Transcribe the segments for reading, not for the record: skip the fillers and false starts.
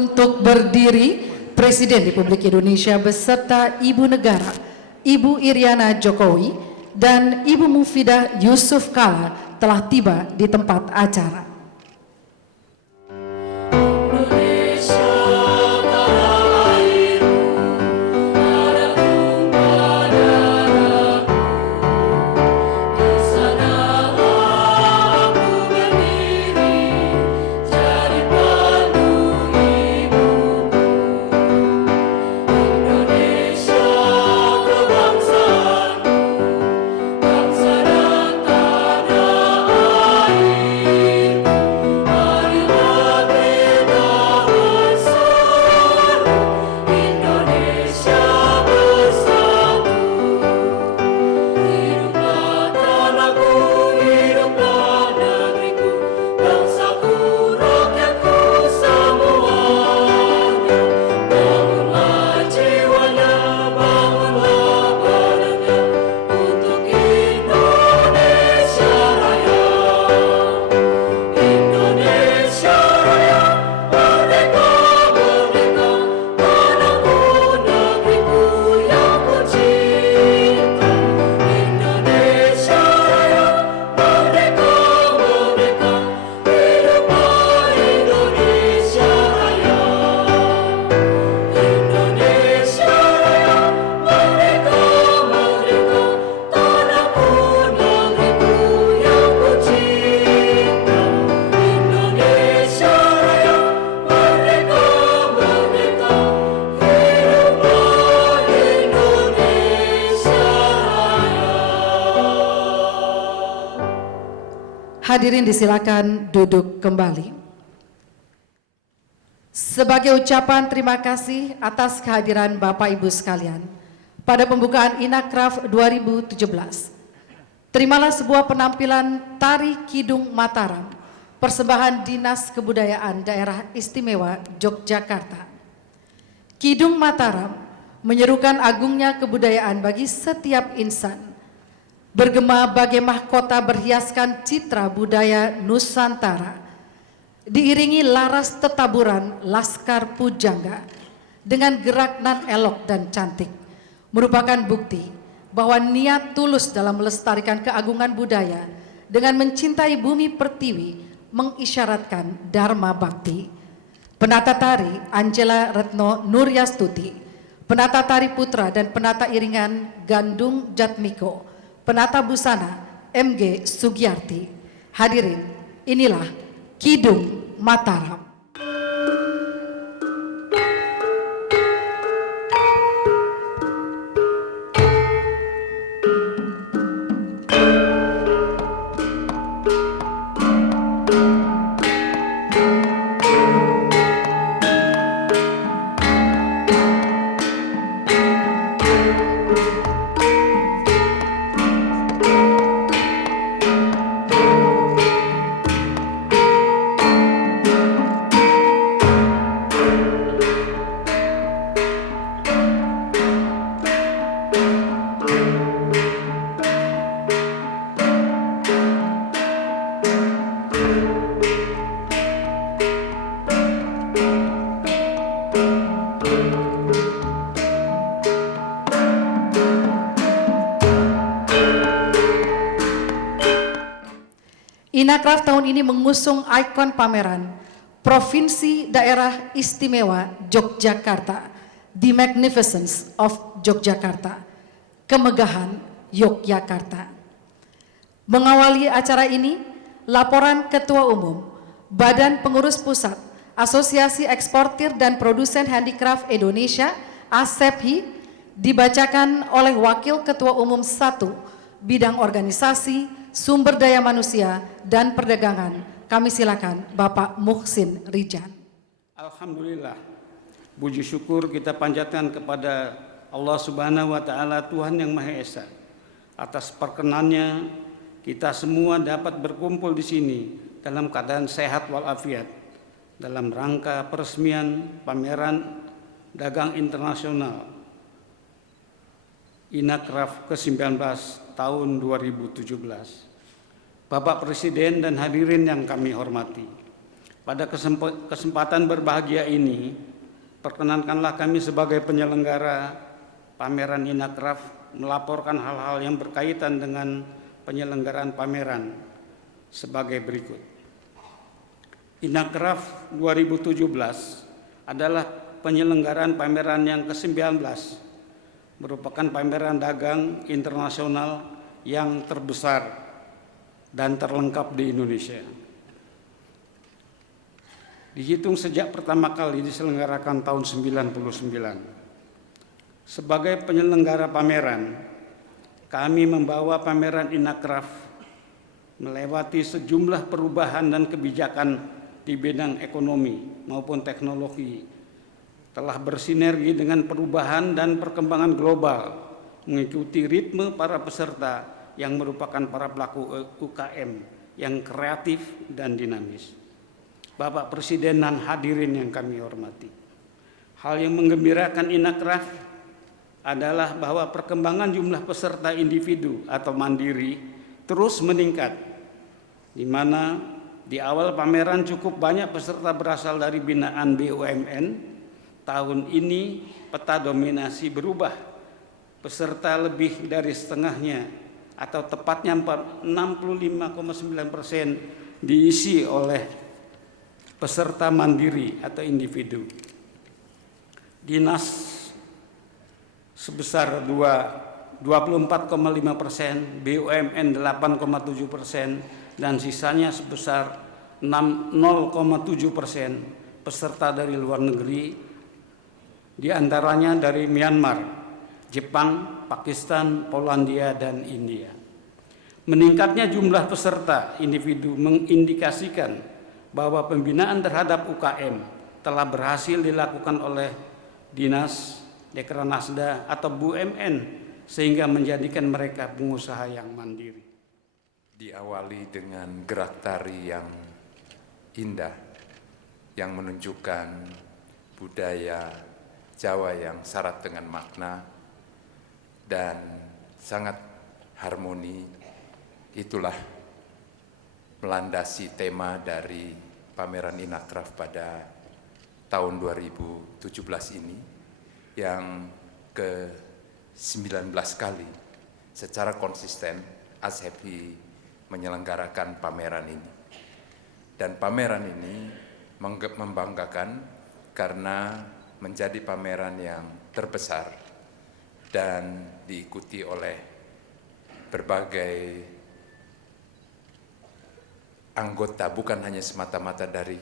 untuk berdiri, Presiden Republik Indonesia beserta Ibu Negara, Ibu Iriana Jokowi, dan Ibu Mufidah Yusuf Kala telah tiba di tempat acara. Hadirin disilakan duduk kembali. Sebagai ucapan terima kasih atas kehadiran Bapak Ibu sekalian pada pembukaan Inacraft 2017, terimalah sebuah penampilan Tari Kidung Mataram, persembahan Dinas Kebudayaan Daerah Istimewa Yogyakarta. Kidung Mataram menyerukan agungnya kebudayaan bagi setiap insan, bergema bagai mahkota berhiaskan citra budaya Nusantara, diiringi laras tetaburan Laskar Pujangga dengan gerak nan elok dan cantik, merupakan bukti bahwa niat tulus dalam melestarikan keagungan budaya dengan mencintai bumi pertiwi mengisyaratkan Dharma Bakti. Penata tari Angela Retno Nuryastuti, penata tari putra dan penata iringan Gandung Jatmiko, penata busana MG Sugiyarti. Hadirin, inilah Kidung Mataram. Inacraft tahun ini mengusung ikon pameran Provinsi Daerah Istimewa Yogyakarta, The Magnificence of Yogyakarta, kemegahan Yogyakarta. Mengawali acara ini, laporan Ketua Umum Badan Pengurus Pusat Asosiasi Eksportir dan Produsen Handicraft Indonesia (ASEPHI) dibacakan oleh Wakil Ketua Umum 1 Bidang Organisasi, Sumber Daya Manusia dan Perdagangan. Kami silakan Bapak Muhsin Rijan. Alhamdulillah, puji syukur kita panjatkan kepada Allah Subhanahu wa Ta'ala, Tuhan yang Maha Esa, atas perkenannya kita semua dapat berkumpul di sini dalam keadaan sehat walafiat dalam rangka peresmian pameran dagang internasional Inacraft ke-19 tahun 2017. Bapak Presiden dan hadirin yang kami hormati, Pada kesempatan berbahagia ini, perkenankanlah kami sebagai penyelenggara pameran Inacraft melaporkan hal-hal yang berkaitan dengan penyelenggaraan pameran sebagai berikut. Inacraft 2017 adalah penyelenggaraan pameran yang ke-19, merupakan pameran dagang internasional yang terbesar dan terlengkap di Indonesia. Dihitung sejak pertama kali diselenggarakan tahun 1999. Sebagai penyelenggara pameran, kami membawa pameran Inacraft melewati sejumlah perubahan dan kebijakan di bidang ekonomi maupun teknologi, telah bersinergi dengan perubahan dan perkembangan global, mengikuti ritme para peserta yang merupakan para pelaku UKM yang kreatif dan dinamis. Bapak Presiden dan hadirin yang kami hormati, hal yang menggembirakan Inacraft adalah bahwa perkembangan jumlah peserta individu atau mandiri terus meningkat, di mana di awal pameran cukup banyak peserta berasal dari binaan BUMN. Tahun ini peta dominasi berubah, peserta lebih dari setengahnya atau tepatnya 65,9% diisi oleh peserta mandiri atau individu. Dinas sebesar 24,5%, BUMN 8,7%, dan sisanya sebesar 0,7% peserta dari luar negeri, diantaranya dari Myanmar, Jepang, Pakistan, Polandia, dan India. Meningkatnya jumlah peserta individu mengindikasikan bahwa pembinaan terhadap UKM telah berhasil dilakukan oleh Dinas, Dekranasda, atau BUMN, sehingga menjadikan mereka pengusaha yang mandiri. Diawali dengan gerak tari yang indah, yang menunjukkan budaya Jawa yang syarat dengan makna dan sangat harmoni. Itulah melandasi tema dari pameran Inacraft pada tahun 2017 ini yang ke-19 kali secara konsisten ASEPI menyelenggarakan pameran ini. Dan pameran ini membanggakan karena menjadi pameran yang terbesar dan diikuti oleh berbagai anggota, bukan hanya semata-mata dari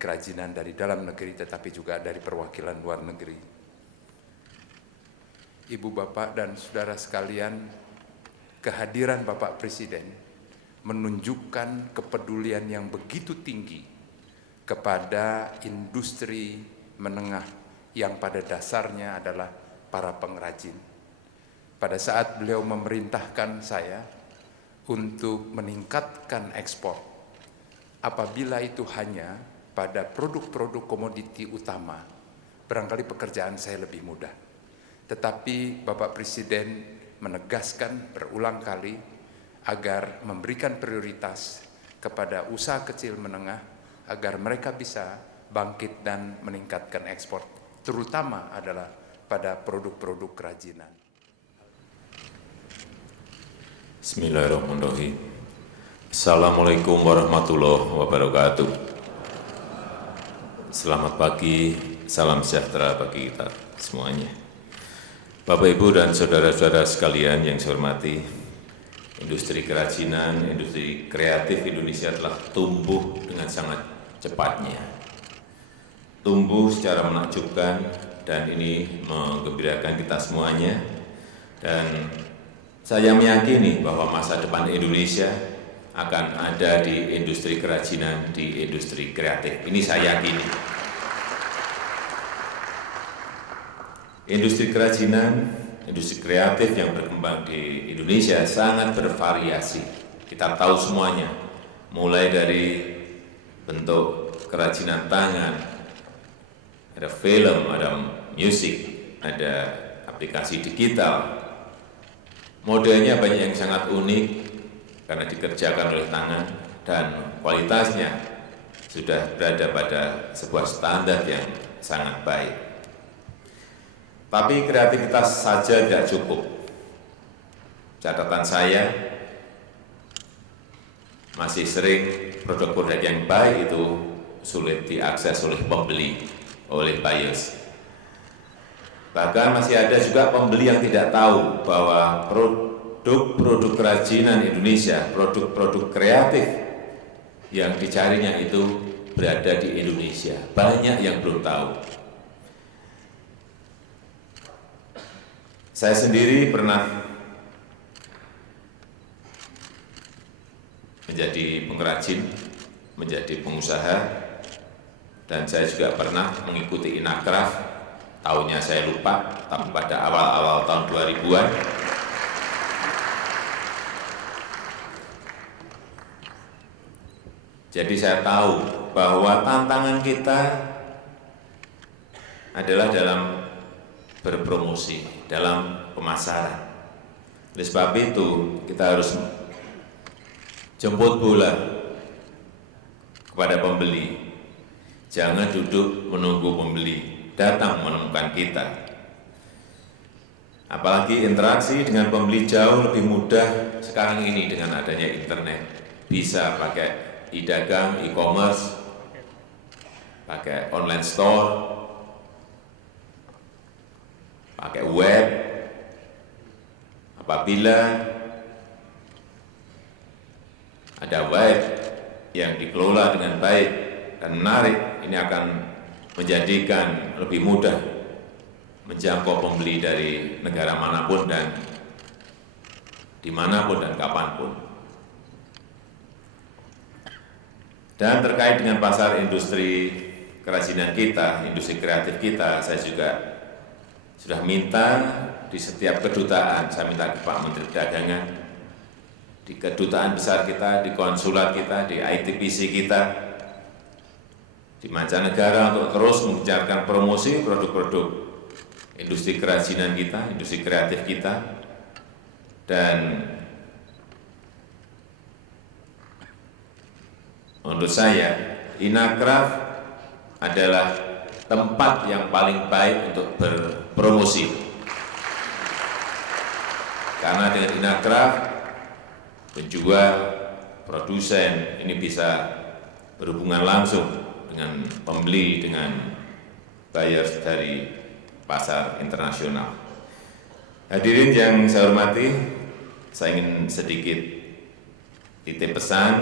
kerajinan dari dalam negeri, tetapi juga dari perwakilan luar negeri. Ibu, Bapak, dan saudara sekalian, kehadiran Bapak Presiden menunjukkan kepedulian yang begitu tinggi kepada industri menengah yang pada dasarnya adalah para pengrajin. Pada saat beliau memerintahkan saya untuk meningkatkan ekspor, apabila itu hanya pada produk-produk komoditi utama, barangkali pekerjaan saya lebih mudah. Tetapi Bapak Presiden menegaskan berulang kali agar memberikan prioritas kepada usaha kecil menengah agar mereka bisa bangkit dan meningkatkan ekspor, terutama adalah pada produk-produk kerajinan. Bismillahirrahmanirrahim. Assalamualaikum warahmatullahi wabarakatuh. Selamat pagi, salam sejahtera bagi kita semuanya. Bapak, Ibu, dan saudara-saudara sekalian yang saya hormati, industri kerajinan, industri kreatif Indonesia telah tumbuh dengan sangat cepatnya. Tumbuh secara menakjubkan dan ini menggembirakan kita semuanya. Dan saya meyakini bahwa masa depan Indonesia akan ada di industri kerajinan, di industri kreatif. Ini saya yakini. Industri kerajinan, industri kreatif yang berkembang di Indonesia sangat bervariasi. Kita tahu semuanya, mulai dari bentuk kerajinan tangan, ada film, ada musik, ada aplikasi digital. Modelnya banyak yang sangat unik karena dikerjakan oleh tangan dan kualitasnya sudah berada pada sebuah standar yang sangat baik. Tapi kreativitas saja tidak cukup. Catatan saya, masih sering produk-produk yang baik itu sulit diakses oleh pembeli, oleh buyers. Bahkan masih ada juga pembeli yang tidak tahu bahwa produk-produk kerajinan Indonesia, produk-produk kreatif yang dicarinya itu berada di Indonesia. Banyak yang belum tahu. Saya sendiri pernah menjadi pengrajin, menjadi pengusaha, dan saya juga pernah mengikuti Inacraft. Tahunnya saya lupa, tapi pada awal-awal tahun 2000-an. Jadi saya tahu bahwa tantangan kita adalah dalam berpromosi, dalam pemasaran. Oleh sebab itu, kita harus jemput bola kepada pembeli. Jangan duduk menunggu pembeli datang menemukan kita. Apalagi interaksi dengan pembeli jauh lebih mudah sekarang ini dengan adanya internet. Bisa pakai e-dagang, e-commerce, pakai online store, pakai web. Apabila ada web yang dikelola dengan baik dan menarik, ini akan menjadikan lebih mudah menjangkau pembeli dari negara manapun dan dimanapun dan kapanpun. Dan terkait dengan pasar industri kerajinan kita, industri kreatif kita, saya juga sudah minta di setiap kedutaan, saya minta ke Pak Menteri Perdagangan, di kedutaan besar kita, di konsulat kita, di ITPC kita, di mancanegara untuk terus mengejarkan promosi produk-produk industri kerajinan kita, industri kreatif kita, dan menurut saya Inacraft adalah tempat yang paling baik untuk berpromosi. Karena dengan Inacraft, penjual, produsen ini bisa berhubungan langsung dengan pembeli, dengan buyers dari pasar internasional. Hadirin yang saya hormati, saya ingin sedikit titip pesan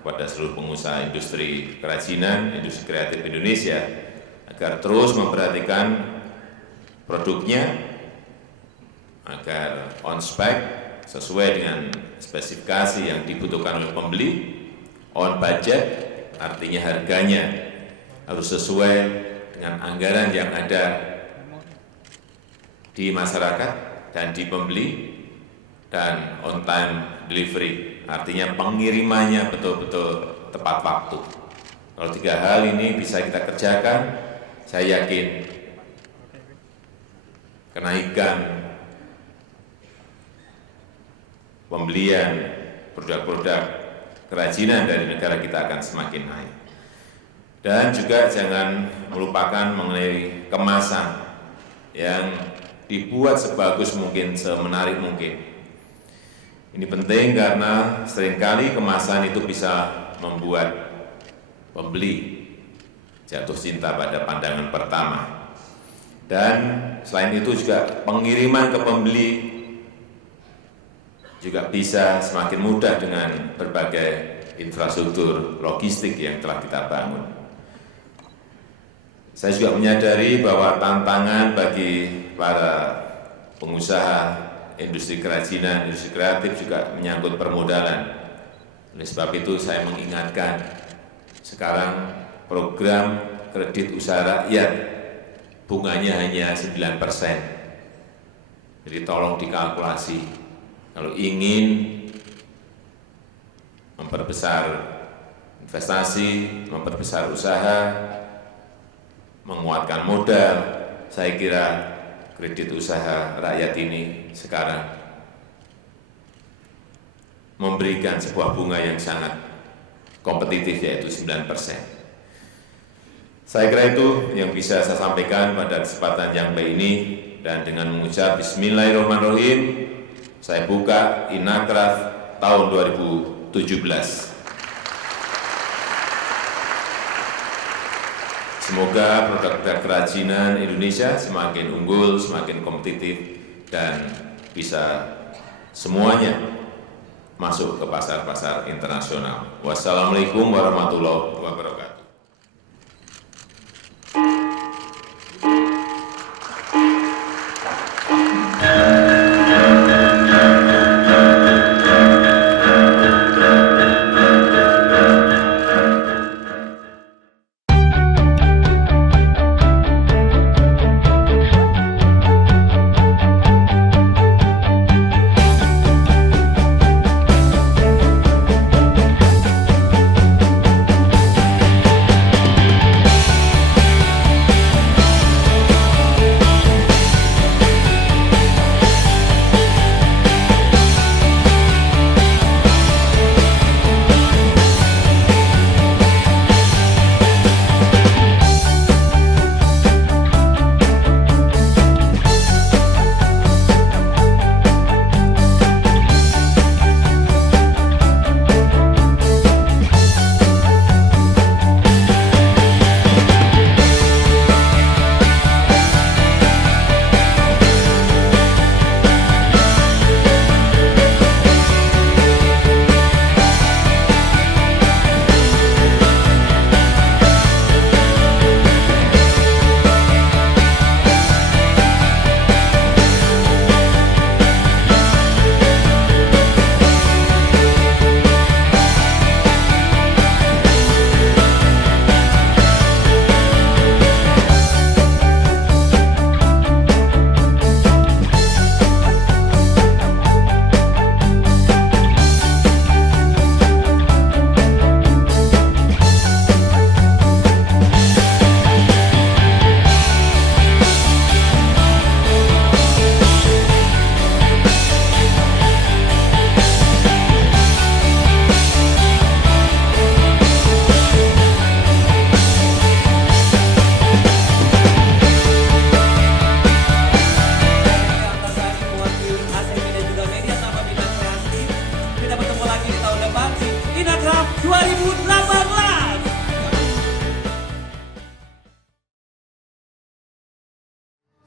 kepada seluruh pengusaha industri kerajinan, industri kreatif Indonesia, agar terus memperhatikan produknya, agar on spec, sesuai dengan spesifikasi yang dibutuhkan oleh pembeli, on budget, artinya harganya harus sesuai dengan anggaran yang ada di masyarakat dan di pembeli, dan on time delivery, artinya pengirimannya betul-betul tepat waktu. Kalau 3 hal ini bisa kita kerjakan, saya yakin kenaikan pembelian produk-produk kerajinan dari negara kita akan semakin naik. Dan juga jangan melupakan mengenai kemasan yang dibuat sebagus mungkin, semenarik mungkin. Ini penting karena seringkali kemasan itu bisa membuat pembeli jatuh cinta pada pandangan pertama. Dan selain itu juga pengiriman ke pembeli juga bisa semakin mudah dengan berbagai infrastruktur logistik yang telah kita bangun. Saya juga menyadari bahwa tantangan bagi para pengusaha industri kerajinan, industri kreatif juga menyangkut permodalan. Oleh sebab itu saya mengingatkan, sekarang program kredit usaha rakyat bunganya hanya 9%. Jadi tolong dikalkulasi. Kalau ingin memperbesar investasi, memperbesar usaha, menguatkan modal, saya kira kredit usaha rakyat ini sekarang memberikan sebuah bunga yang sangat kompetitif, yaitu 9%. Saya kira itu yang bisa saya sampaikan pada kesempatan yang baik ini, dan dengan mengucap Bismillahirrahmanirrahim, saya buka Inacraft tahun 2017. Semoga produk kerajinan Indonesia semakin unggul, semakin kompetitif, dan bisa semuanya masuk ke pasar-pasar internasional. Wassalamualaikum warahmatullahi wabarakatuh.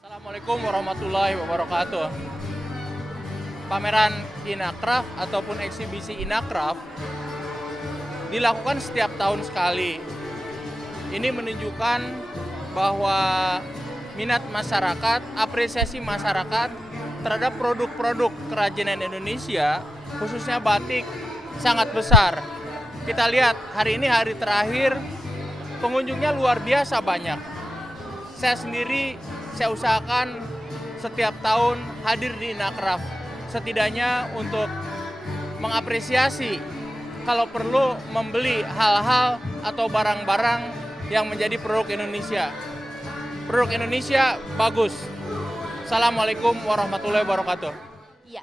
Assalamualaikum warahmatullahi wabarakatuh. Pameran Inacraft ataupun eksibisi Inacraft dilakukan setiap tahun sekali. Ini menunjukkan bahwa minat masyarakat, apresiasi masyarakat terhadap produk-produk kerajinan Indonesia, khususnya batik, sangat besar. Kita lihat hari ini hari terakhir, pengunjungnya luar biasa banyak. Saya sendiri, saya usahakan setiap tahun hadir di Inacraft, setidaknya untuk mengapresiasi, kalau perlu membeli hal-hal atau barang-barang yang menjadi produk Indonesia. Produk Indonesia bagus. Assalamualaikum warahmatullahi wabarakatuh. Ya,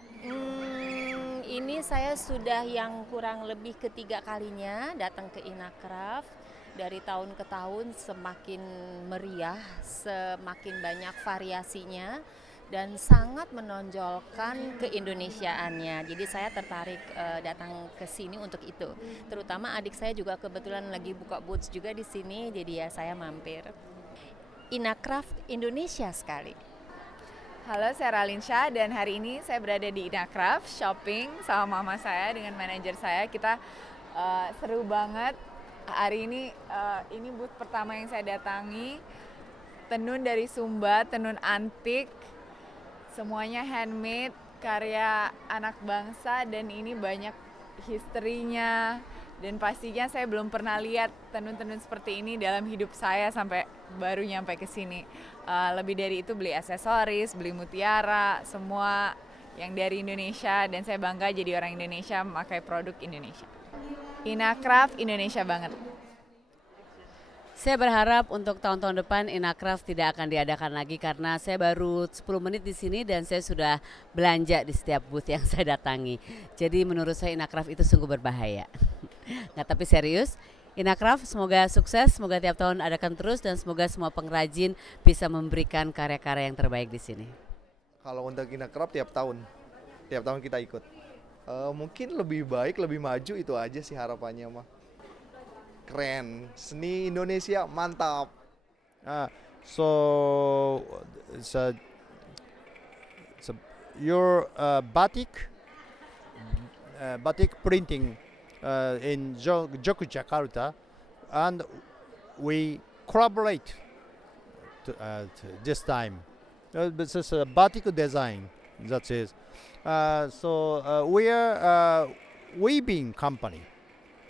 ini saya sudah yang kurang lebih ketiga kalinya datang ke Inacraft. Dari tahun ke tahun semakin meriah, semakin banyak variasinya, dan sangat menonjolkan keindonesiaannya. Jadi saya tertarik datang ke sini untuk itu. Terutama adik saya juga kebetulan lagi buka booth juga di sini, jadi ya saya mampir. Inacraft Indonesia sekali. Halo, saya Ralinsya dan hari ini saya berada di Inacraft shopping sama mama saya dengan manajer saya. Kita seru banget. Hari ini booth pertama yang saya datangi, tenun dari Sumba, tenun antik, semuanya handmade, karya anak bangsa, dan ini banyak historinya. Dan pastinya saya belum pernah lihat tenun-tenun seperti ini dalam hidup saya sampai baru nyampe ke sini. Lebih dari itu beli aksesoris, beli mutiara, semua yang dari Indonesia, dan saya bangga jadi orang Indonesia memakai produk Indonesia. Inacraft Indonesia banget. Saya berharap untuk tahun-tahun depan Inacraft tidak akan diadakan lagi karena saya baru 10 menit di sini dan saya sudah belanja di setiap booth yang saya datangi. Jadi menurut saya Inacraft itu sungguh berbahaya. Nah, tapi serius, Inacraft semoga sukses, semoga tiap tahun adakan terus dan semoga semua pengrajin bisa memberikan karya-karya yang terbaik di sini. Kalau untuk Inacraft tiap tahun kita ikut. Mungkin lebih baik, lebih maju, itu aja sih harapannya mah. Keren, seni Indonesia mantap. So your batik printing in Yogyakarta, and we collaborate this time. This is a batik design. That is. We are a weaving company.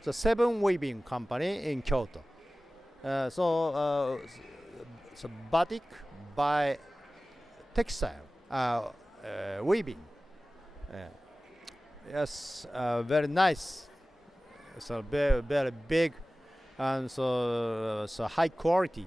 The 7 weaving company in Kyoto. So batik by textile weaving. Yes, very nice. So very big, and so high quality.